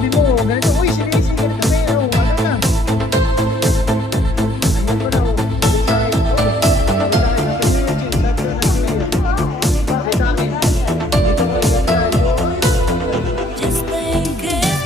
sabi mo, ganito, uy, sige, ganito pero, ano na. Ayun pa daw, sabi sa akin, dito ko yung Just think it.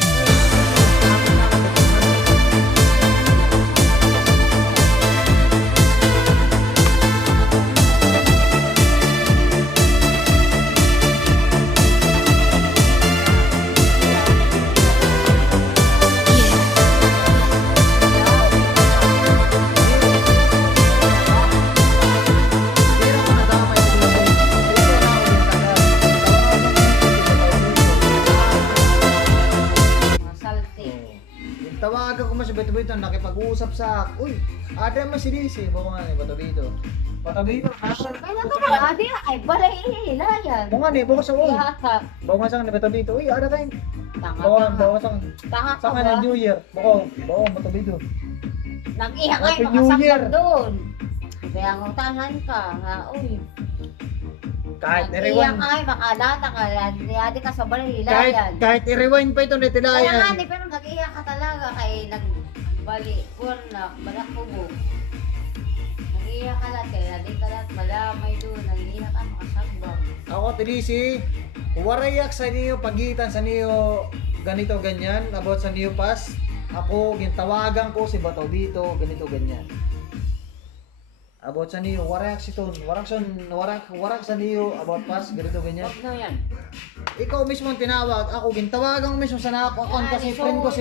Masalte. tawagan ko man si Beto Beto, nakipag-uusap sa, uy, ada man si Daisy, bako nga ni Beto Beto. Beto Beto, Kaya ka ba? Adi, ay balay ilayan. bako nga ni, bako sa uy. Ihata. Bako nga sa ni Beto Beto, uy, ada kayo. Tanga Bako, ka. bako sa Tanga ka saka ba? ng New Year. Bako, Beto Beto. Nag-iyak ay Happy New Year. makasaktan doon. Kaya ngutangan ka. Ha, uy. Kahit Nag-iyak i-rewind, ay makalata ka. Adi ka sa balay kahit, ilayan. kahit i-rewind pa ito, Kaya nga, netilayan. di, pero nag-iyak ka talaga kay nagbali, kurnak, balak kubo. Nag-iyak ka lahat, kaya di ka lahat malamay doon, nag-iyak ka, makasagbang. Ako, Tilisi, warayak sa niyo, pagitan sa niyo, ganito, ganyan, about sa niyo pas. Ako, gintawagan ko si Beto Beto, ganito, ganyan. About sa niyo, warayak si Ton, warak sa niyo, about pas, ganito, ganyan. Huwag na yan. Ikaw mismo ang tinawag, ako gintawagan ko mismo sa nako, ako kasi friend ko si